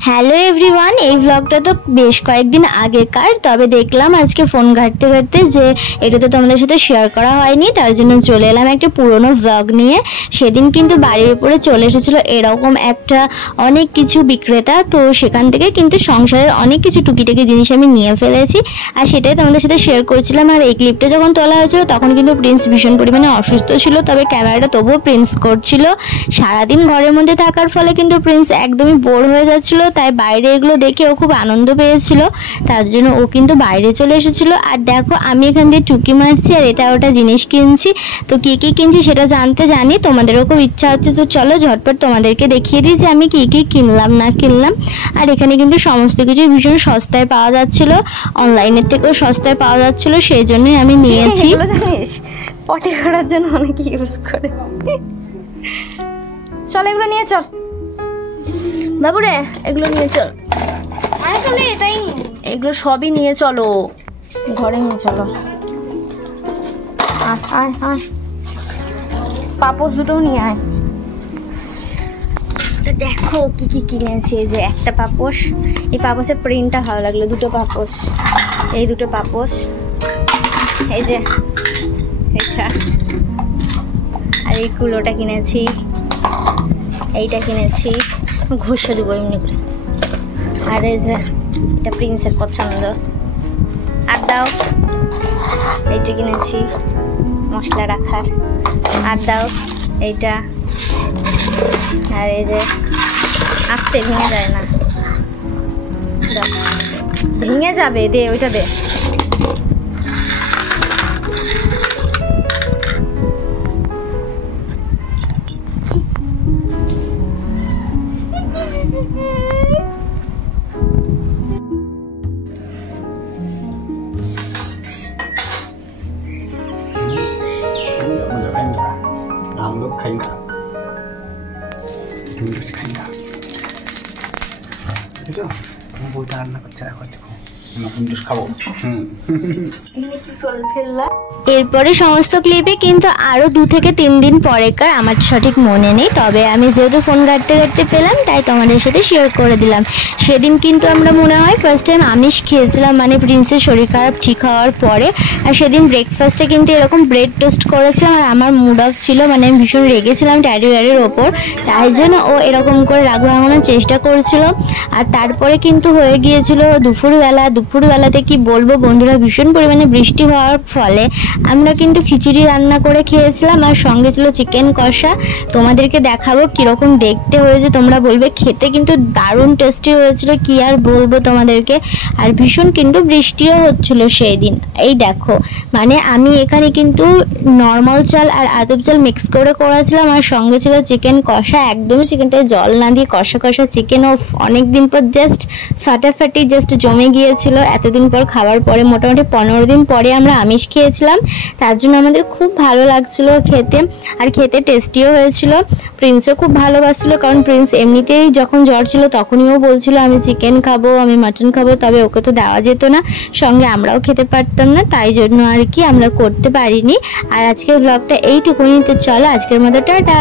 Hello everyone, এই ব্লগটা তো বেশ কয়েকদিন আগেকার, তবে দেখলাম আজকে ফোন ঘাঁটতে ঘাঁটতে যে এটা তো তোমাদের সাথে শেয়ার করা হয়নি, তার জন্য চলে এলাম একটা পুরনো ব্লগ নিয়ে। সেদিন কিন্তু বাড়ির উপরে চলে এসেছিলো এরকম একটা অনেক কিছু বিক্রেতা, তো সেখান থেকে কিন্তু সংসারের অনেক কিছু টুকিটাকি জিনিস আমি নিয়ে ফেলেছি আর সেটাই তোমাদের সাথে শেয়ার করছিলাম। আর এই ক্লিপটা যখন তোলা হয়েছিল তখন কিন্তু প্রিন্স ভীষণ পরিমাণে অসুস্থ ছিল, তবে ক্যামেরাটা তবুও প্রিন্স করছিল। সারাদিন ঘরের মধ্যে থাকার ফলে কিন্তু প্রিন্স একদমই বোর হয়ে যাচ্ছিল, তাই বাইরে এগুলো দেখে ও খুব আনন্দ পেয়েছিল, তার জন্য ও কিন্তু বাইরে চলে এসেছিল। আর দেখো আমি এখান দিয়ে টুকি মারছি আর এটা ওটা জিনিস কিনছি, তো কী কী কিনছি সেটা জানতে জানি, তোমাদেরও খুব ইচ্ছা হচ্ছে, তো চলো ঝটপট তোমাদেরকে দেখিয়ে দিই যে আমি কী কী কিনলাম না কিনলাম। আর এখানে কিন্তু সমস্ত কিছু ভীষণ সস্তায় পাওয়া যাচ্ছিল, অনলাইনের থেকেও সস্তায় পাওয়া যাচ্ছিল, সেই জন্যই আমি নিয়েছি। পটি করার জন্য অনেক ইউজ করে। চল এগুলো নিয়ে চল বাবুরে, এগুলো নিয়ে চল, এগুলো সবই নিয়ে চলো, ঘরে নিয়ে চলো। আয় আয় আয়, পাপোশ দুটোও নিয়ে আয়। তো দেখো কি কি কিনেছি, এই যে একটা পাপোশ, এই পাপোশের প্রিন্টটা ভালো লাগলো, দুটো পাপোশ, এই দুটো পাপোশ, এই যে এটা, আর এই কুলোটা কিনেছি, এইটা কিনেছি, ঘষে দেবো এমনি করে। আর এই যে এটা প্রিন্সের পছন্দ, আর দাও, এইটা কিনেছি মশলা রাখার, আর দাও এইটা, আর এই যে আস্তে ভেঙে যায় না, ভেঙে যাবে, দে ওইটা দে। हम लोग खाएंगे, खाएंगे, ठीक है? हम बोलते हैं ना बच्चा है, हम जूस खाओ। এরপরে সমস্ত ক্লিপে কিন্তু আরও 2 থেকে 3 দিন পরেকার, আমার সঠিক মনে নেই, তবে আমি যেহেতু ফোন ঘাঁটতে ঘাঁটতে পেলাম তাই তোমাদের সাথে শেয়ার করে দিলাম। সেদিন কিন্তু আমরা মনে হয় ফার্স্ট টাইম আমিষ খেয়েছিলাম, মানে প্রিন্সের শরীর খারাপ ঠিক হওয়ার পরে। আর সেদিন ব্রেকফাস্টে কিন্তু এরকম ব্রেড টোস্ট করেছিলাম, আর আমার মুড অফ ছিল, মানে আমি ভীষণ রেগেছিলাম ট্যাডিওয়ারের ওপর, তাই জন্য ও এরকম করে রাগ ভাঙানোর চেষ্টা করছিল। আর তারপরে কিন্তু হয়ে গিয়েছিল দুপুরবেলাতে কি বলবো বন্ধুরা, ভীষণ পরিমাণে বৃষ্টি হওয়ার ফলে আমরা কিন্তু খিচুড়ি রান্না করে খেয়েছিলাম, আর সঙ্গে ছিল চিকেন কষা। তোমাদেরকে দেখাবো কীরকম দেখতে হয়েছে, তোমরা বলবে, খেতে কিন্তু দারুণ টেস্টি হয়েছিল, কি আর বলবো তোমাদেরকে। আর ভীষণ কিন্তু বৃষ্টিও হচ্ছিল সেই দিন। এই দেখো, মানে আমি এখানে কিন্তু নর্মাল চাল আর আদব চাল মিক্স করে করেছিলাম, আর সঙ্গে ছিল চিকেন কষা, একদমই চিকেনটায় জল না দিয়ে কষা কষা চিকেন। ও অনেক দিন পর জাস্ট ফাটাফাটি জাস্ট জমে গিয়েছিল, এতদিন পর খাওয়ার পরে, মোটামুটি 15 দিন পরে আমরা আমিষ খেয়েছিলাম, তার জন্য আমাদের খুব ভালো লাগছিল খেতে, আর খেতে টেস্টিও হয়েছিল। প্রিন্সও খুব ভালোবাসছিল, কারণ প্রিন্স এমনিতেই যখন জ্বর ছিল তখনই ও বলছিল আমি চিকেন খাবো, আমি মাটন খাবো, তবে ওকে তো দেওয়া যেত না, সঙ্গে আমরাও খেতে পারতাম না, তাই জন্য আর কি আমরা করতে পারিনি। আর আজকের ব্লগটা এইটুকুনি, তো চলো আজকের মতো টাটা।